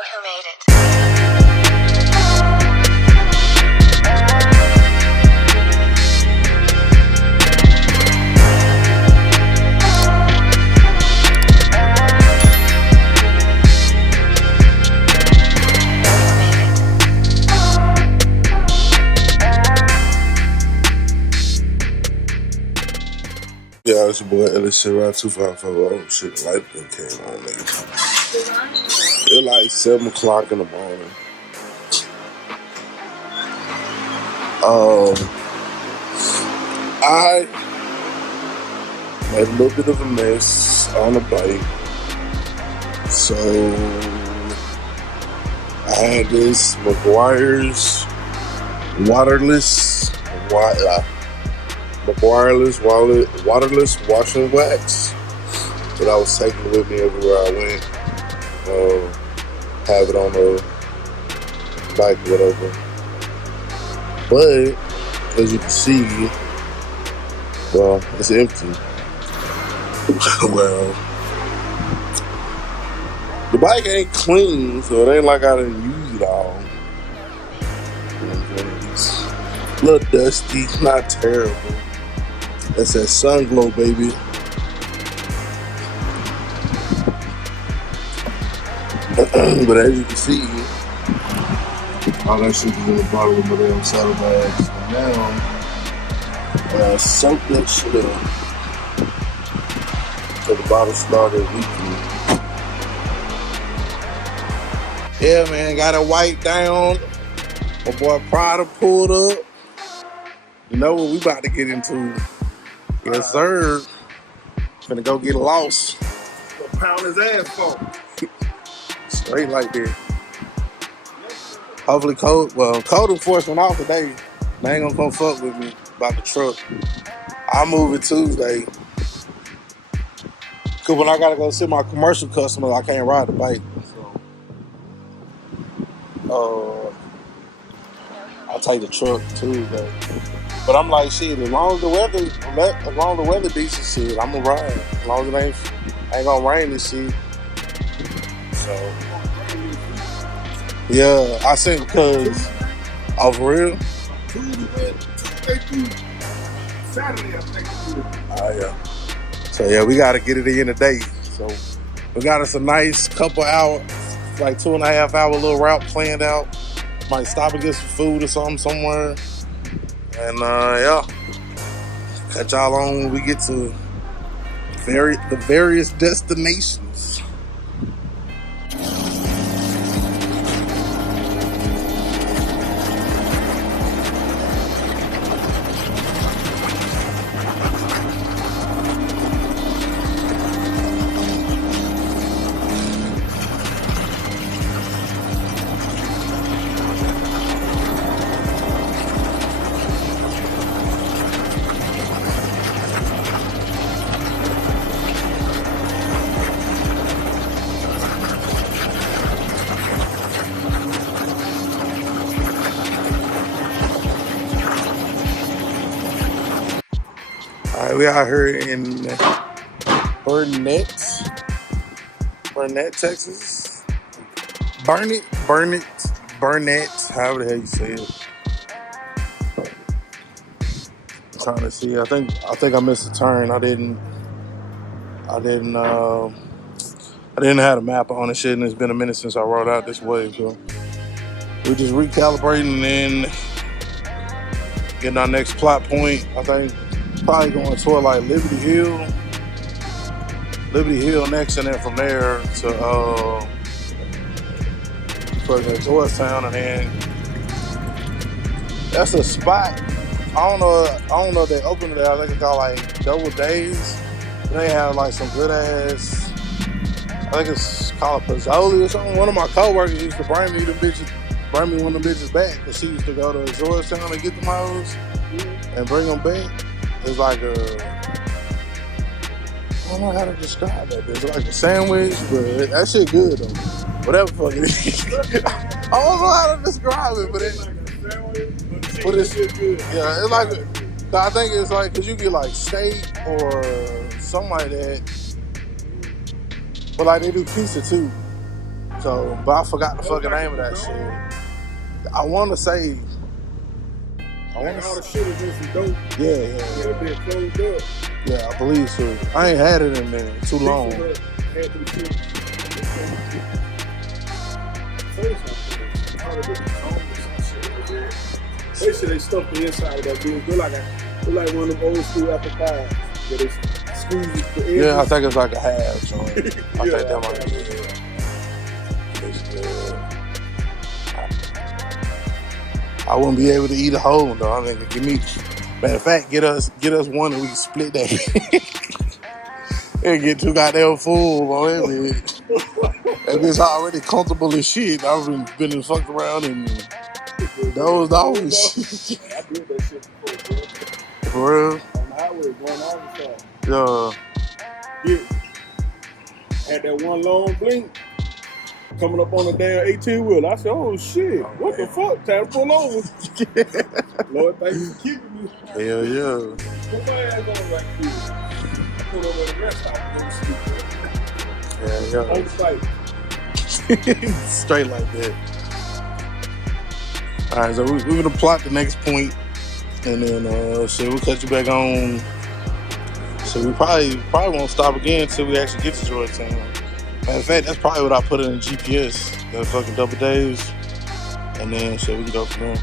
who made it. Yeah, it's your boy Ellis shit around 254. Oh shit, the light bill came on, nigga. It's like 7 o'clock in the morning. I made a little bit of a mess on the bike. So I had this McGuire's waterless washing wax that I was taking with me everywhere I went. Have it on the bike, whatever. But as you can see, well, it's empty. Well, the bike ain't clean, so it ain't like I didn't use it all. It's a little dusty, not terrible. That's that sun glow, baby. But as you can see, all that shit is in the bottom of my damn saddlebags. And now, I soaked that shit up so the bottle started leaking. Yeah, man, got it wiped down. My boy Pryor pulled up. You know what we about to get into? Yes, sir. Finna go get lost. Gonna pound his ass for. Straight like that. Hopefully code enforcement off today. They ain't gonna come fuck with me about the truck. I'll move it Tuesday. Cause when I gotta go see my commercial customers, I can't ride the bike. So I'll take the truck Tuesday. But I'm like, shit, as long as the weather decent, shit, I'm gonna ride. As long as it ain't gonna rain this shit. So yeah, I sent because for real. Saturday, I think. Oh yeah. So yeah, we gotta get it in today. So we got us a nice couple hour, like 2.5 hour little route planned out. Might stop and get some food or something somewhere. And yeah, catch y'all on when we get to the various destinations. Alright, we out here in Burnett, Texas. Burnett, however the hell you say it. I'm trying to see. I think I missed a turn. I didn't have a map on and shit, and it's been a minute since I rode out this way, so we're just recalibrating and then getting our next plot point. I think probably going toward like Liberty Hill next, and then from there to Georgetown, and then that's a spot. I don't know if they open it there. I think it's called like Double Days. They have like some good ass, I think it's called Pozzoli or something. One of my coworkers used to bring me one of them bitches back, because she used to go to Georgetown and get them hoes and bring them back. It's like I don't know how to describe that. It's like a sandwich, but that shit good though. Whatever fuck it is. I don't know how to describe it, but it's good. Yeah, it's like, I think it's like, cause you get like steak or something like that. But like they do pizza too. So, but I forgot the fucking name of that shit. I want to say. Like all the shit is in some dope. Yeah. It been closed up. Yeah, I believe so. I ain't had it in there too long. Had them shit. They say they stuffed the inside of that bitch. They're like one of them old school apple pies. Where they squeeze the edges. Yeah, I think it's like a half joint. I think that might be it. I wouldn't be able to eat a whole though. I mean, give me. Matter of fact, get us one and we can split that. And get too goddamn full on that bitch. That bitch already comfortable as shit. I've been fucked around and dozed off and shit. I did that shit before, bro. For real? On the highway, going all the time. Yeah. Had that one long blink coming up on the damn 18-wheeler. I said, oh shit, what the fuck? Time to pull over. Lord, thank you for keeping me. Hell yeah. Put my ass on right here. I pulled over at the rest stop and go to sleep. Yeah. On the fight. Straight like that. Alright, so we're gonna plot the next point and then so we'll cut you back on. So we probably won't stop again until we actually get to Georgetown. Matter of fact, that's probably what I put in the GPS. That fucking double days. And then so we can go from there.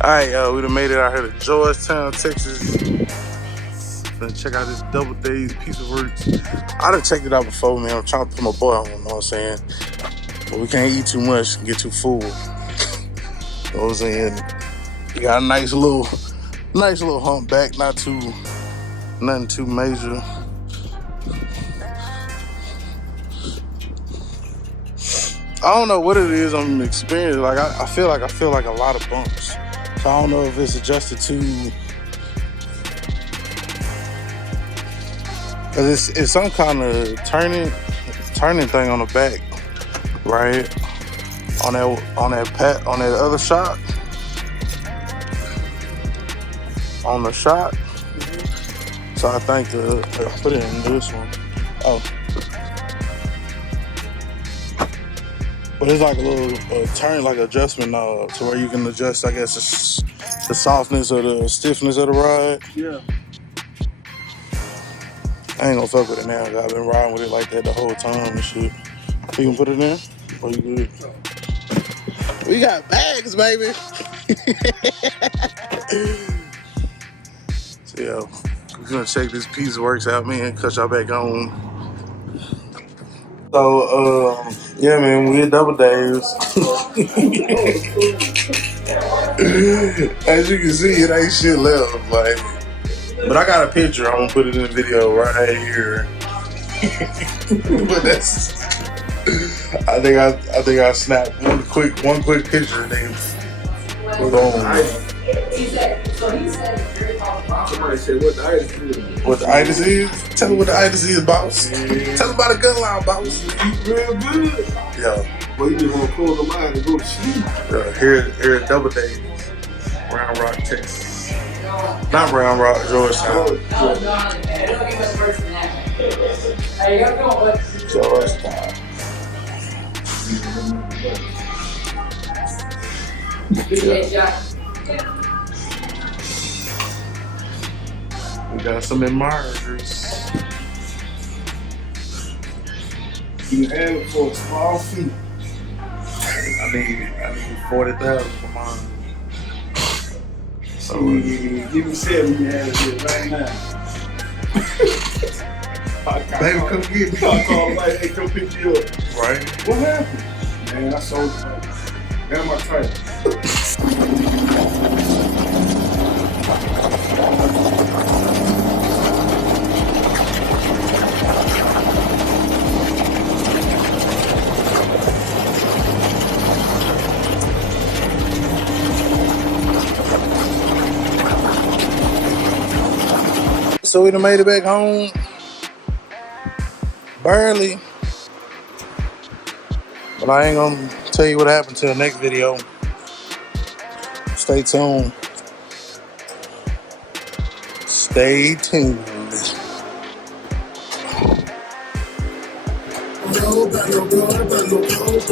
Alright, we done made it out here to Georgetown, Texas. Gonna check out this double days piece of work. I done checked it out before, man. I'm trying to put my boy on, you know what I'm saying? But we can't eat too much and get too full. You know what I'm saying? You got a nice little humpback, nothing too major. I don't know what it is I'm experiencing. Like I feel like a lot of bumps. So I don't know if it's adjusted to, cause it's some kind of turning thing on the back, right? On that other shot, on the shot. So I think I'll put it in this one. Oh. But it's like a little turn, like adjustment knob to where you can adjust, I guess, the softness or the stiffness of the ride. Yeah. I ain't gonna fuck with it now, cause I've been riding with it like that the whole time and shit. You can put it in? Or you good? We got bags, baby. So yeah, we're gonna check this piece of works out, man, cut y'all back on. So, yeah, man, we had double days. As you can see, it ain't shit left, like. But I got a picture. I'm gonna put it in the video right here. But that's. I think I snapped one quick picture and then boom. Somebody said what the itis is. What the itis is? Tell me what the itis is, boss. Yeah. Tell me about the gun line, boss. You eat real good. Yeah. Well, you just want to pull the line and go to sleep. Here at Double Days, Round Rock, Texas. Not Round Rock, Georgetown. Georgetown. Yeah. We got some admirers. You have it for a small fee. I need 40,000 for mine. So give me 7, you have it right now. Baby, come get me. I call like, hey, come pick you up. Right? What happened? Man, I sold it. Got my title. So we done made it back home. Barely. But I ain't gonna tell you what happened till the next video. Stay tuned. Stay tuned. No, got no car, got no clothes,